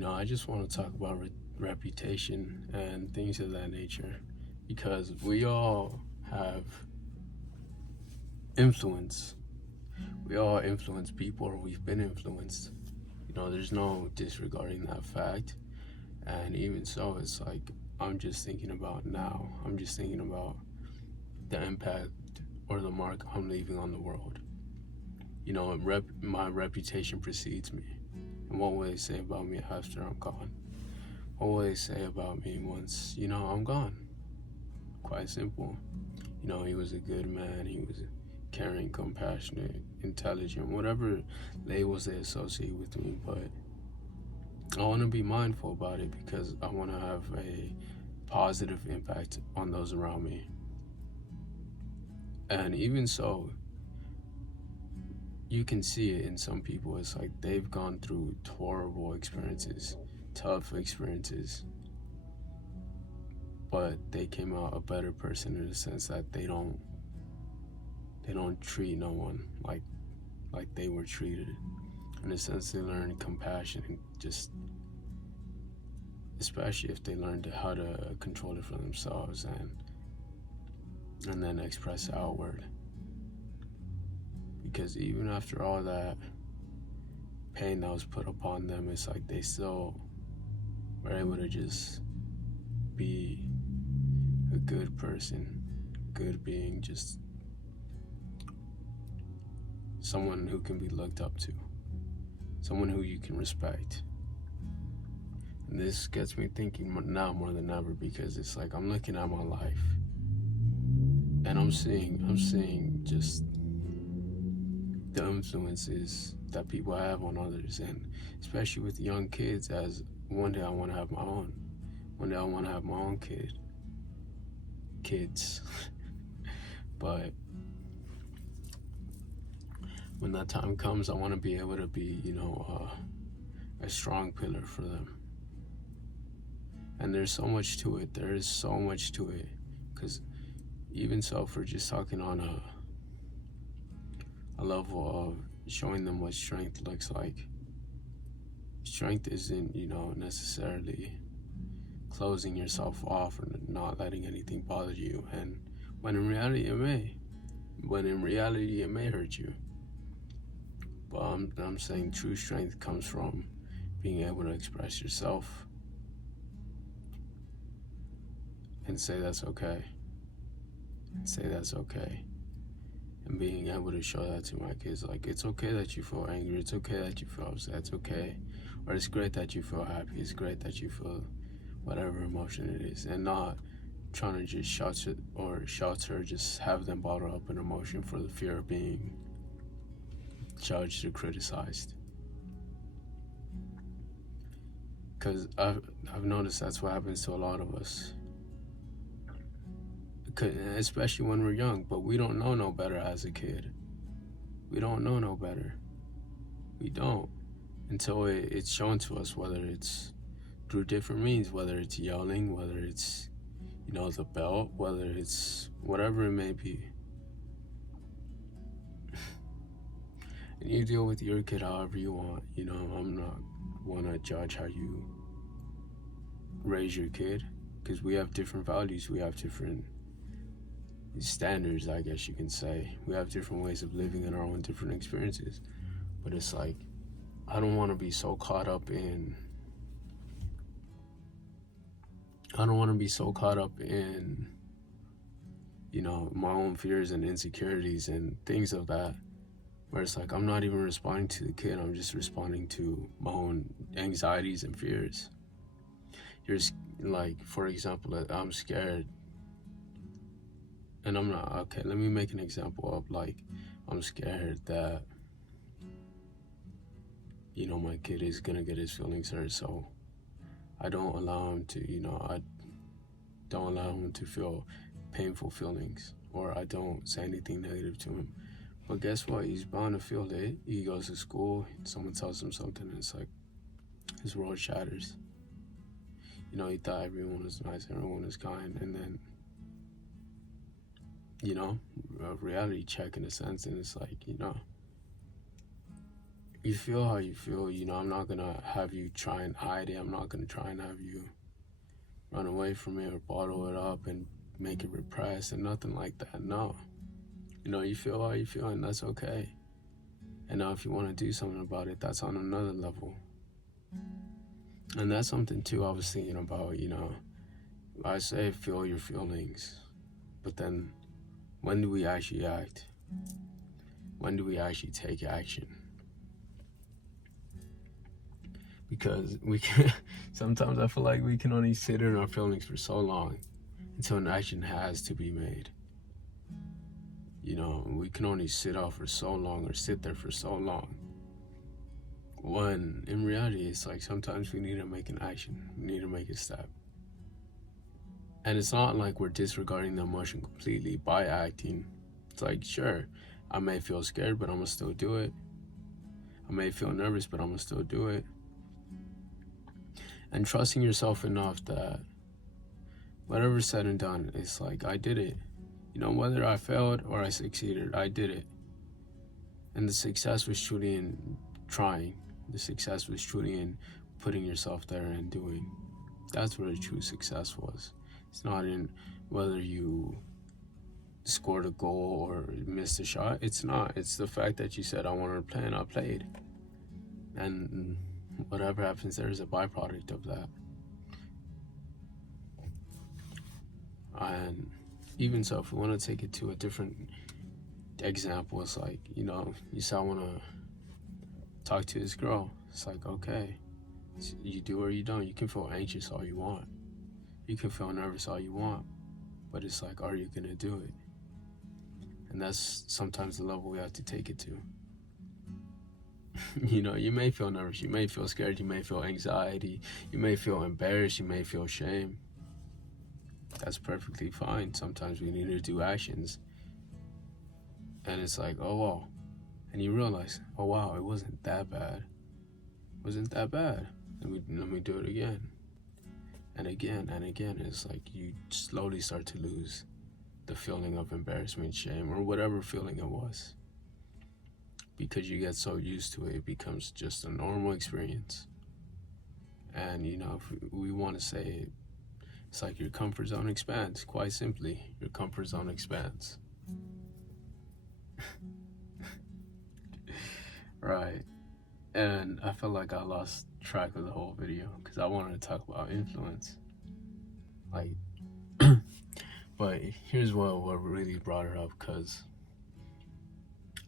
I just want to talk about reputation and things of that nature because we all have influence. We all influence people, or we've been influenced. There's no disregarding that fact. And even so, it's like I'm just thinking about now. I'm just thinking about the impact or the mark I'm leaving on the world. My reputation precedes me. And what will they say about me after I'm gone? What will they say about me once, I'm gone? Quite simple. He was a good man. He was caring, compassionate, intelligent, whatever labels they associate with me. But I want to be mindful about it because I want to have a positive impact on those around me. And even so, you can see it in some people. It's like they've gone through horrible experiences, tough experiences, but they came out a better person in the sense that they don't treat no one like they were treated. In a sense, they learn compassion and just, especially if they learned how to control it for themselves and then express it outward. Because even after all that pain that was put upon them, it's like they still were able to just be a good person, good being, just someone who can be looked up to, someone who you can respect. And this gets me thinking now more than ever, because it's like I'm looking at my life and I'm seeing just the influences that people have on others, and especially with young kids, as one day I want to have my own. One day I want to have my own kids. But when that time comes, I want to be able to be, a strong pillar for them. And there's so much to it. There is so much to it. Because even so, if we're just talking on a level of showing them what strength looks like, strength isn't, necessarily closing yourself off or not letting anything bother you. And when in reality it may. When in reality it may hurt you. But I'm saying true strength comes from being able to express yourself and say that's okay. And being able to show that to my kids, like, it's okay that you feel angry, it's okay that you feel upset, it's okay. Or it's great that you feel happy, it's great that you feel whatever emotion it is. And not trying to just shelter, just have them bottle up an emotion for the fear of being judged or criticized. Because I've noticed that's what happens to a lot of us. Especially when we're young, but we don't know no better as a kid. We don't know no better. We don't. Until it's shown to us, whether it's through different means, whether it's yelling, whether it's, the belt, whether it's whatever it may be. And you deal with your kid however you want. I'm not want to judge how you raise your kid, because we have different values, we have different standards, I guess you can say. We have different ways of living in our own different experiences. But it's like, I don't want to be so caught up in my own fears and insecurities and things of that, where it's like I'm not even responding to the kid, I'm just responding to my own anxieties and fears. You're like, for example, I'm scared, and I'm not, okay, let me make an example of, like, I'm scared that, my kid is gonna get his feelings hurt, so I don't allow him to, I don't allow him to feel painful feelings, or I don't say anything negative to him. But guess what? He's bound to feel it. He goes to school, someone tells him something, and it's like his world shatters. He thought everyone was nice, everyone was kind, and then, a reality check in a sense, and it's like, you feel how you feel. I'm not gonna have you try and hide it. I'm not gonna try and have you run away from it or bottle it up and make it repressed and nothing like that. No. You feel how you feel, and that's okay. And now if you want to do something about it, that's on another level. And that's something too I was thinking about. I say feel your feelings, but then when do we actually act? When do we actually take action? Because we can sometimes I feel like we can only sit in our feelings for so long until an action has to be made. We can only sit out for so long or sit there for so long. When in reality, it's like sometimes we need to make an action. We need to make a step. And it's not like we're disregarding the emotion completely by acting. It's like, sure, I may feel scared, but I'm going to still do it. I may feel nervous, but I'm going to still do it. And trusting yourself enough that whatever's said and done, it's like, I did it. Whether I failed or I succeeded, I did it. And the success was truly in trying. The success was truly in putting yourself there and doing. That's where the true success was. It's not in whether you scored a goal or missed a shot. It's not. It's the fact that you said, I wanted to play, and I played. And whatever happens there is a byproduct of that. And even so, if we want to take it to a different example, it's like, you say, I want to talk to this girl. It's like, okay, you do or you don't. You can feel anxious all you want. You can feel nervous all you want. But it's like, are you going to do it? And that's sometimes the level we have to take it to. You may feel nervous. You may feel scared. You may feel anxiety. You may feel embarrassed. You may feel shame. That's perfectly fine. Sometimes we need to do actions. And it's like, oh, wow. And you realize, oh, wow, it wasn't that bad. It wasn't that bad. Let me do it again. And again and again. It's like you slowly start to lose the feeling of embarrassment, shame, or whatever feeling it was. Because you get so used to it, it becomes just a normal experience. And, if we want to say it, it's like your comfort zone expands. Quite simply, your comfort zone expands. Right. And I felt like I lost track of the whole video because I wanted to talk about influence. But here's what really brought it up, because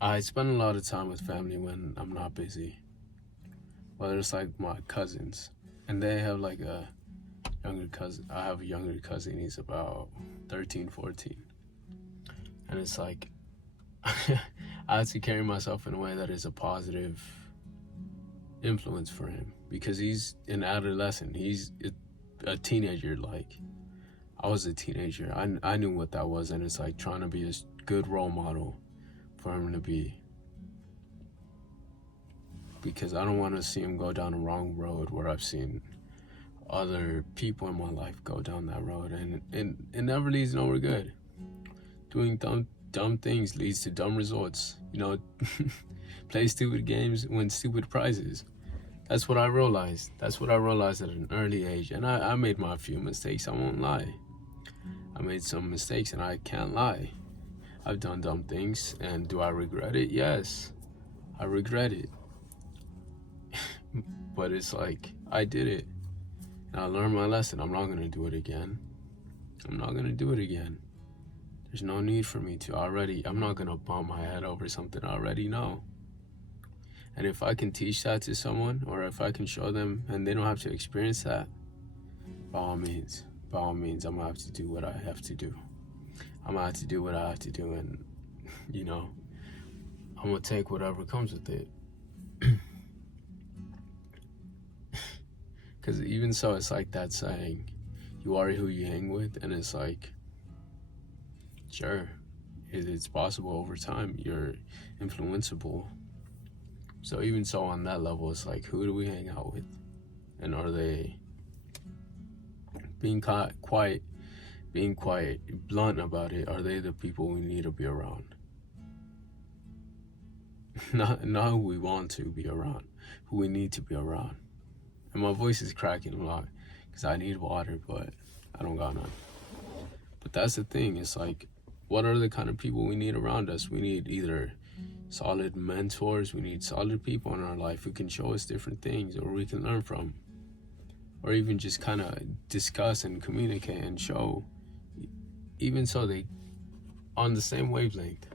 I spend a lot of time with family when I'm not busy. Whether it's like my cousins, and they have like a younger cousin. I have a younger cousin. He's about 13, 14. And it's like, I have to carry myself in a way that is a positive influence for him, because he's an adolescent. He's a teenager. Like, I was a teenager. I knew what that was, and it's like trying to be a good role model for him to be. Because I don't want to see him go down the wrong road where I've seen other people in my life go down that road, and it never leads nowhere good. Doing dumb things leads to dumb results. Play stupid games, win stupid prizes. That's what I realized. That's what I realized at an early age. And I made my few mistakes. I won't lie. I made some mistakes, and I can't lie. I've done dumb things, and do I regret it? Yes, I regret it. But it's like, I did it, and I learned my lesson. I'm not going to do it again. I'm not going to do it again. There's no need for me to already. I'm not going to bump my head over something I already know. And if I can teach that to someone, or if I can show them and they don't have to experience that, by all means, I'm going to have to do what I have to do. I'm going to have to do what I have to do, and, I'm going to take whatever comes with it. Because even so, it's like that saying, you are who you hang with, and it's like, sure, it's possible over time, you're influenceable. So even so, on that level, it's like, who do we hang out with? And are they being quite blunt about it? Are they the people we need to be around? not who we want to be around, who we need to be around. And my voice is cracking a lot because I need water, but I don't got none. But that's the thing. It's like, what are the kind of people we need around us? We need either solid mentors, we need solid people in our life who can show us different things or we can learn from, or even just kind of discuss and communicate and show, even so they on the same wavelength,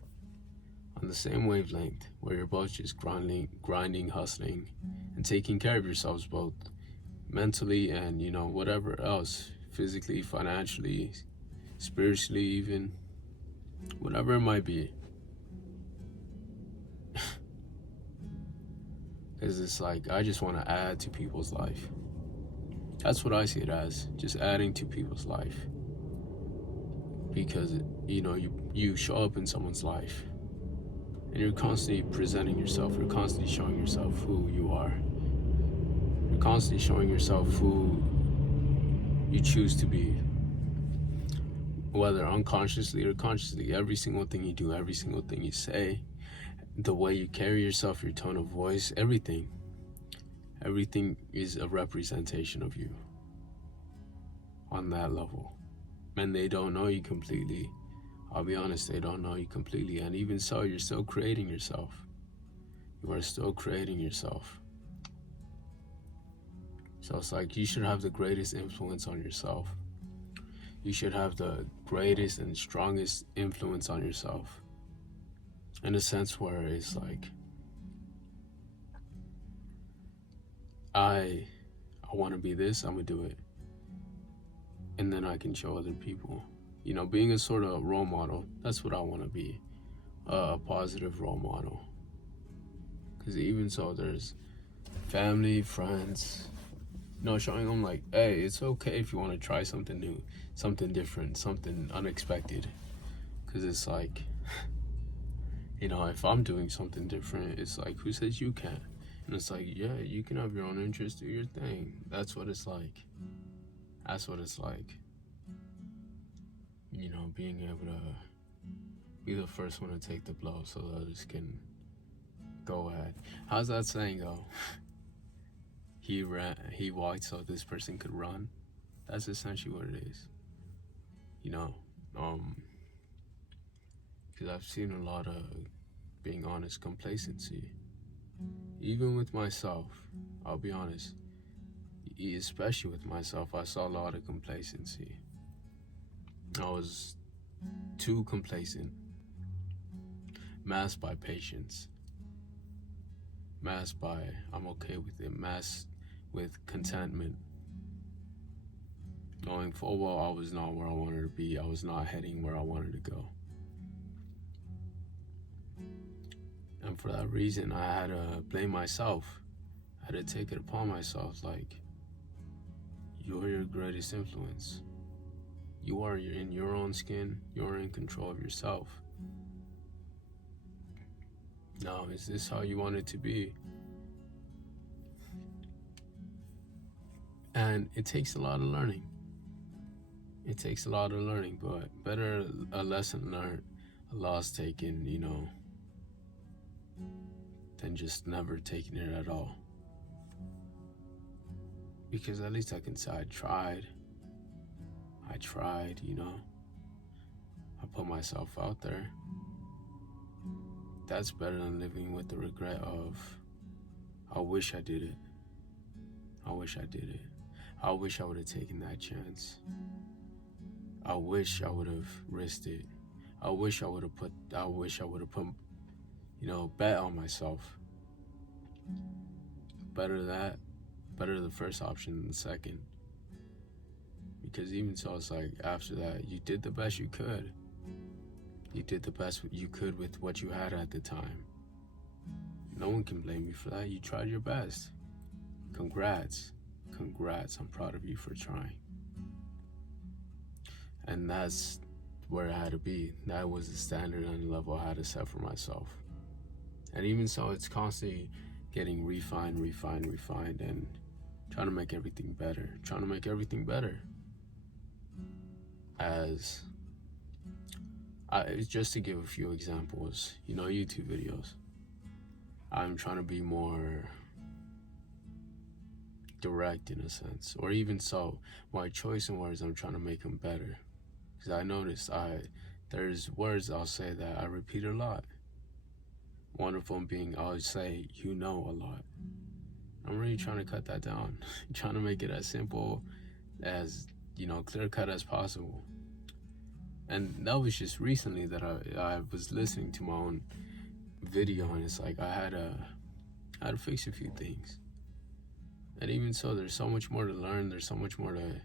where you're both just grinding, hustling, and taking care of yourselves both mentally and, you know, whatever else, physically, financially, spiritually, even whatever it might be. Because it's like, I just want to add to people's life. That's what I see it as, just adding to people's life. Because, you know, you show up in someone's life and you're constantly presenting yourself, you're constantly showing yourself who you are. You're constantly showing yourself who you choose to be, whether unconsciously or consciously. Every single thing you do, every single thing you say, the way you carry yourself, your tone of voice, everything is a representation of you on that level. And they don't know you completely. I'll be honest, they don't know you completely. And even so, you're still creating yourself. You are still creating yourself. So it's like, you should have the greatest influence on yourself. You should have the greatest and strongest influence on yourself. In a sense where it's like, I want to be this, I'm going to do it. And then I can show other people. You know, being a sort of role model, that's what I want to be. A positive role model. Because even so, there's family, friends, you know, showing them like, hey, it's okay if you want to try something new, something different, something unexpected. Because it's like, you know, if I'm doing something different, it's like, who says you can't? And it's like, yeah, you can have your own interest, do your thing. That's what it's like. That's what it's like. You know, being able to be the first one to take the blow so that others can go ahead. How's that saying go? He walked so this person could run. That's essentially what it is. You know, because I've seen a lot of, being honest, complacency. Even with myself, I'll be honest, especially with myself, I saw a lot of complacency. I was too complacent, masked by patience, masked by I'm okay with it, masked with contentment, knowing full well I was not where I wanted to be, I was not heading where I wanted to go. And for that reason, I had to blame myself. I had to take it upon myself, like, you're your greatest influence. You're in your own skin. You're in control of yourself. Now, is this how you want it to be? And it takes a lot of learning. It takes a lot of learning, but better a lesson learned, a loss taken, you know, than just never taking it at all. Because at least I can say I tried, you know. I put myself out there. That's better than living with the regret of, I wish I did it. I wish I did it. I wish I would have taken that chance. I wish I would have risked it. I wish I would have put, you know, bet on myself. Better the first option than the second. Because even so, it's like, after that, you did the best you could. You did the best you could with what you had at the time. No one can blame you for that. You tried your best. Congrats. I'm proud of you for trying. And that's where it had to be. That was the standard and the level I had to set for myself. And even so, it's constantly getting refined, and trying to make everything better. Just to give a few examples, you know, YouTube videos. I'm trying to be more direct in a sense, or even so, my choice in words, I'm trying to make them better. Because I noticed there's words I'll say that I repeat a lot. One of them being I'll say "you know" a lot. I'm really trying to cut that down. Trying to make it as simple as, clear cut as possible. And that was just recently that I was listening to my own video, and it's like I had to fix a few things. And even so, there's so much more to learn. There's so much more to,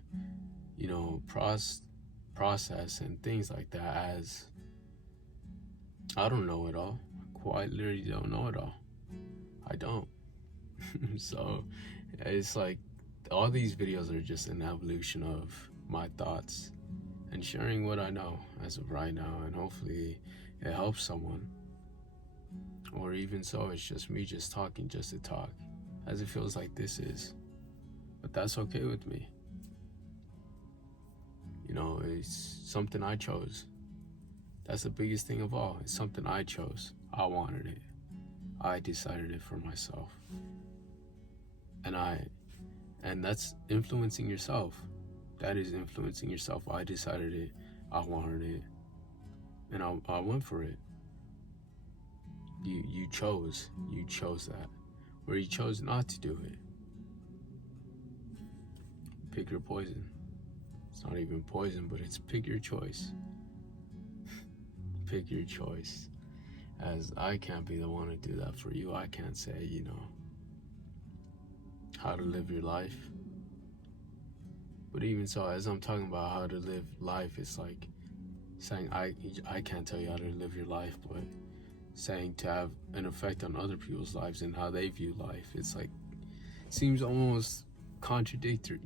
process and things like that. As I don't know it all. Quite literally don't know it all. I don't. So it's like all these videos are just an evolution of my thoughts and sharing what I know as of right now, and hopefully it helps someone. Or even so, it's just me just talking just to talk, as it feels like this is. But that's okay with me. It's something I chose. That's the biggest thing of all. It's something I chose. I wanted it. I decided it for myself. And that's influencing yourself. That is influencing yourself. I decided it. I wanted it. And I went for it. You chose. You chose that. Or you chose not to do it. Pick your poison. It's not even poison, but it's pick your choice. Pick your choice. As I can't be the one to do that for you. I can't say, how to live your life. But even so, as I'm talking about how to live life, it's like saying I can't tell you how to live your life, but saying to have an effect on other people's lives and how they view life. It's like, seems almost contradictory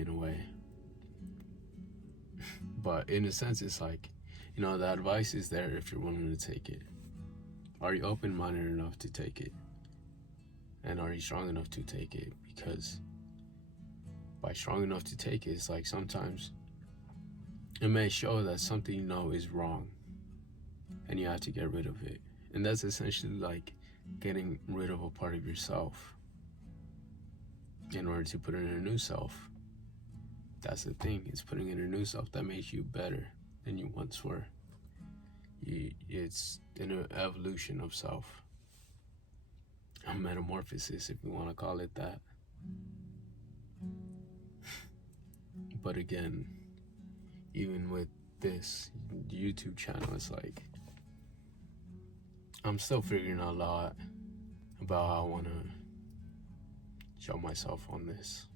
in a way. But in a sense, it's like, the advice is there if you're willing to take it. Are you open-minded enough to take it? And are you strong enough to take it? Because by strong enough to take it, it's like sometimes it may show that something is wrong, and you have to get rid of it. And that's essentially like getting rid of a part of yourself in order to put in a new self. That's the thing. It's putting in a new self that makes you better than you once were. It's an evolution of self. A metamorphosis, if you want to call it that. But again, even with this YouTube channel, it's like I'm still figuring out a lot about how I want to show myself on this.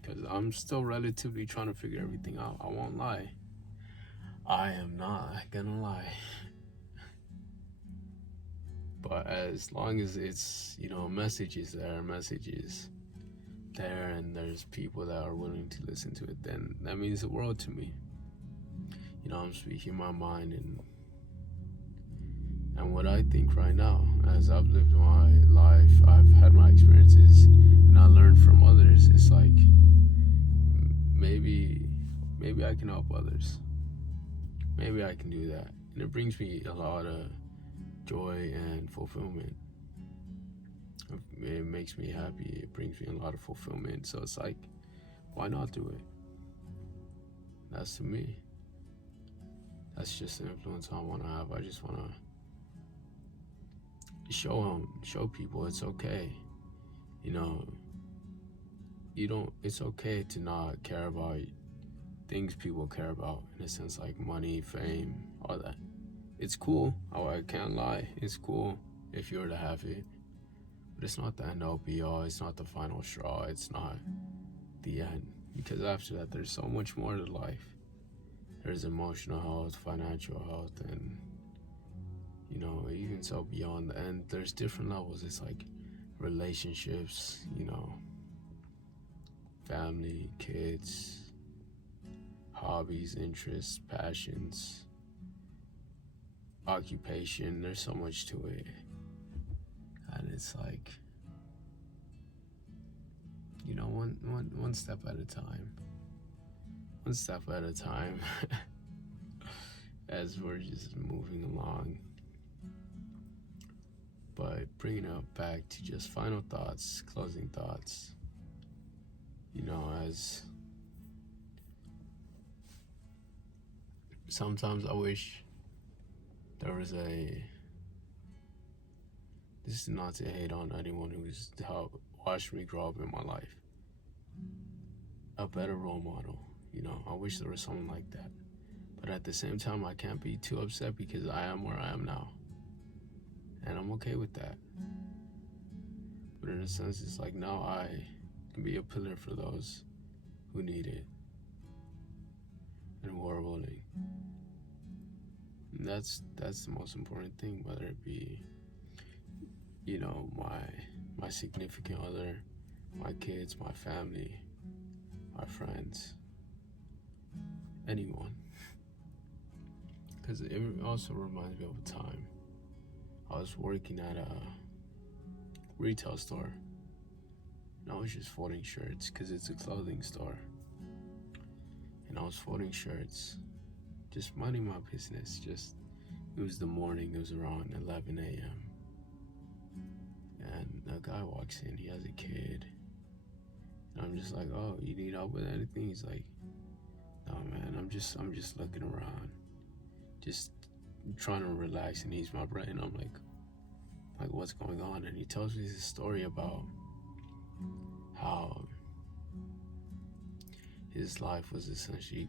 Because I'm still relatively trying to figure everything out. I won't lie. I am not gonna lie. But as long as it's, message is there, and there's people that are willing to listen to it, then that means the world to me. I'm speaking my mind and what I think right now. As I've lived my life, I've had my experiences, and I learned from others. It's like, maybe I can help others. Maybe I can do that. And it brings me a lot of joy and fulfillment. It makes me happy. It brings me a lot of fulfillment. So it's like, why not do it? That's to me. That's just the influence I want to have. I just want to show people it's okay. It's okay to not care about things people care about, in a sense, like money, fame, all that. It's cool. I can't lie. It's cool if you were to have it. But it's not the end all be all. It's not the final straw. It's not the end. Because after that, there's so much more to life. There's emotional health, financial health, and, even so beyond the end, there's different levels. It's like relationships, family, kids, hobbies, interests, passions, occupation. There's so much to it. And it's like, one step at a time. One step at a time. As we're just moving along. But bringing it back to just final thoughts, closing thoughts, as sometimes I wish there was this is not to hate on anyone who's helped watched me grow up in my life, a better role model. I wish there was someone like that. But at the same time, I can't be too upset because I am where I am now. And I'm okay with that. But in a sense, it's like now I can be a pillar for those who need it and who are willing. And that's the most important thing, whether it be, my significant other, my kids, my family, my friends, anyone. Because it also reminds me of a time I was working at a retail store, and I was just folding shirts because it's a clothing store. And I was folding shirts, just minding my business. It was the morning, it was around 11 a.m. And a guy walks in, he has a kid. And I'm just like, oh, you need help with anything? He's like, no, man, I'm just looking around, just trying to relax and ease my brain. I'm like, what's going on? And he tells me this story about how his life was essentially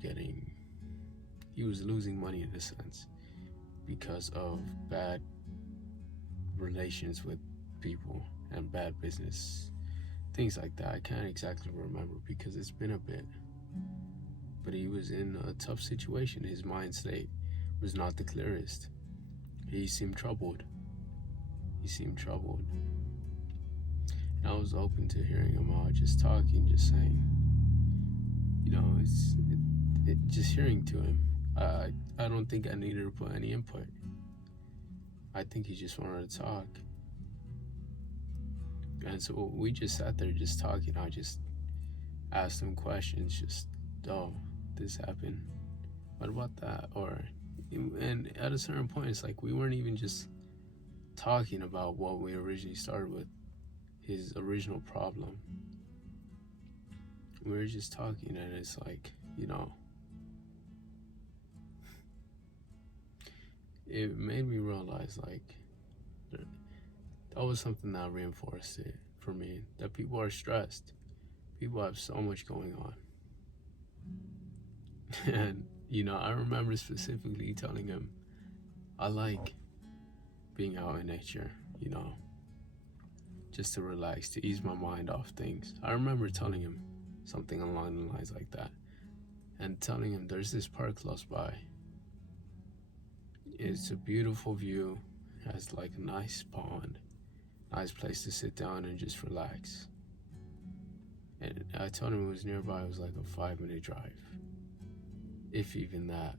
he was losing money in a sense because of bad relations with people and bad business, things like that. I can't exactly remember because it's been a bit. But he was in a tough situation. His mind state was not the clearest. He seemed troubled. And I was open to hearing him out, just talking, just saying, just hearing to him. I don't think I needed to put any input. I think he just wanted to talk. And so we just sat there just talking. I just asked him questions, this happened. What about that? And at a certain point, it's like we weren't even just talking about what we originally started with, his original problem. We were just talking, and it's like, it made me realize, that was something that reinforced it for me, that people are stressed. People have so much going on. And, I remember specifically telling him, I like being out in nature, just to relax, to ease my mind off things. I remember telling him something along the lines like that, and telling him there's this park close by. It's a beautiful view, has a nice pond, nice place to sit down and just relax. And I told him it was nearby. It was like a 5-minute drive, if even that.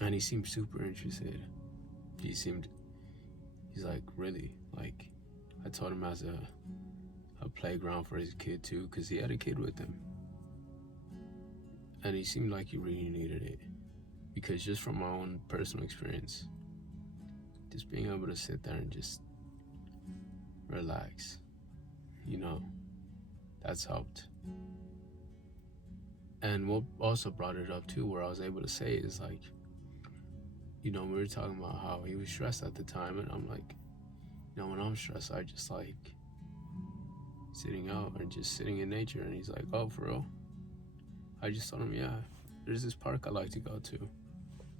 And he seemed super interested. He's like, really? I told him as a playground for his kid too, because he had a kid with him. And he seemed like he really needed it. Because just from my own personal experience, just being able to sit there and just relax, that's helped. And what also brought it up too, where I was able to say is we were talking about how he was stressed at the time, and I'm like, when I'm stressed, I just like sitting out and just sitting in nature. And he's like, oh, for real? I just told him, yeah, there's this park I like to go to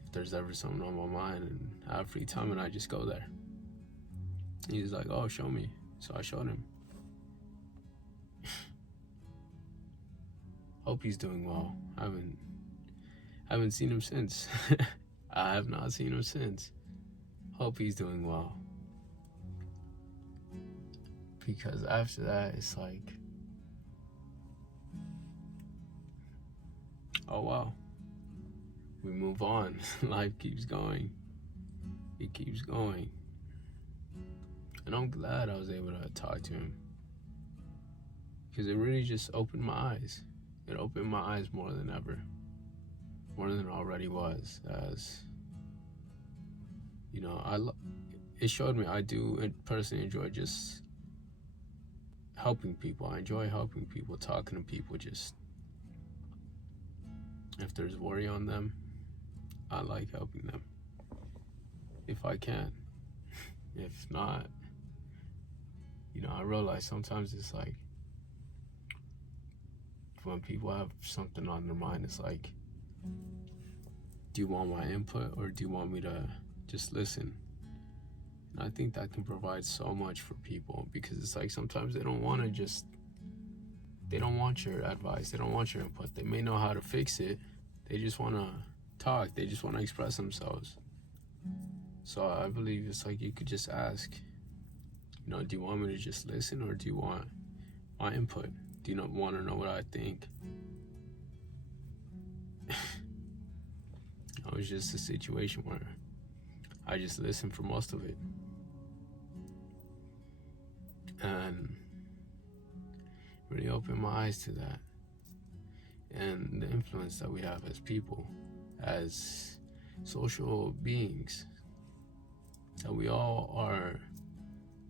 if there's ever something on my mind and I have free time, and I just go there. He's like, oh, show me. So I showed him. Hope he's doing well. I haven't seen him since. I have not seen him since. Hope he's doing well. Because after that, it's like, oh wow, we move on. Life keeps going. It keeps going. And I'm glad I was able to talk to him, because it really just opened my eyes. It opened my eyes more than ever, more than it already was, as you know, it showed me I do personally enjoy just helping people. I enjoy helping people, talking to people. Just if there's worry on them, I like helping them if I can. If not, you know, I realize sometimes it's like when people have something on their mind, it's like, do you want my input or do you want me to just listen? And I think that can provide so much for people, because it's like sometimes they don't want your advice, they don't want your input. They may know how to fix it, they just want to talk, they just want to express themselves. So I believe it's like you could just ask, you know, do you want me to just listen or do you want my input? Do you not want to know what I think? It was just a situation where I just listened for most of it. And really opened my eyes to that. And the influence that we have as people, as social beings, that we all are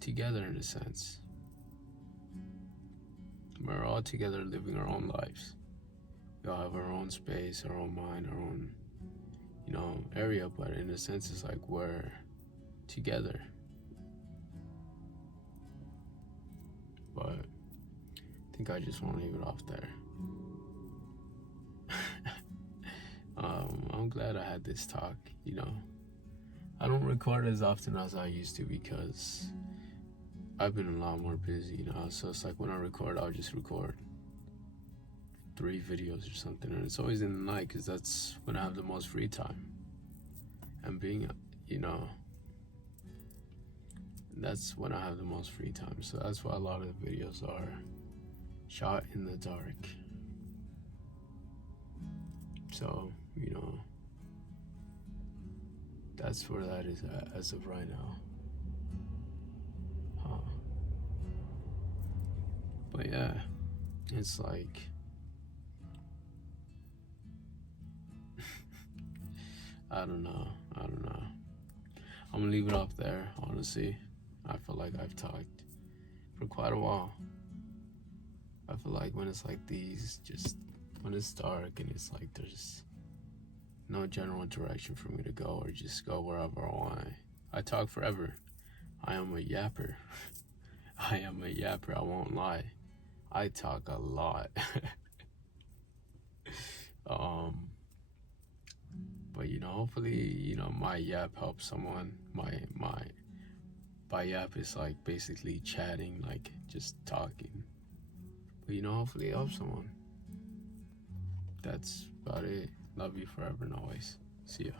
together in a sense. We're all together living our own lives. We all have our own space, our own mind, our own, you know, area, but in a sense it's like we're together. But I think I just want to leave it off there. I'm glad I had this talk, you know. I don't record as often as I used to because I've been a lot more busy, you know. So it's like when I record, I'll just record 3 videos or something. And it's always in the night because that's when I have the most free time. And being, you know, that's when I have the most free time. So that's why a lot of the videos are shot in the dark. So, you know, that's where that is at as of right now. But yeah, it's like I don't know. I'm gonna leave it off there, honestly. I feel like I've talked for quite a while. I feel like when it's like these, just when it's dark and it's like there's no general direction for me to go or just go wherever I want, I talk forever. I am a yapper. I am a yapper, I won't lie. I talk a lot. But you know, hopefully, you know, my yap helps someone. By yap is like basically chatting, like just talking. But you know, hopefully it helps someone. That's about it. Love you forever and always. See ya.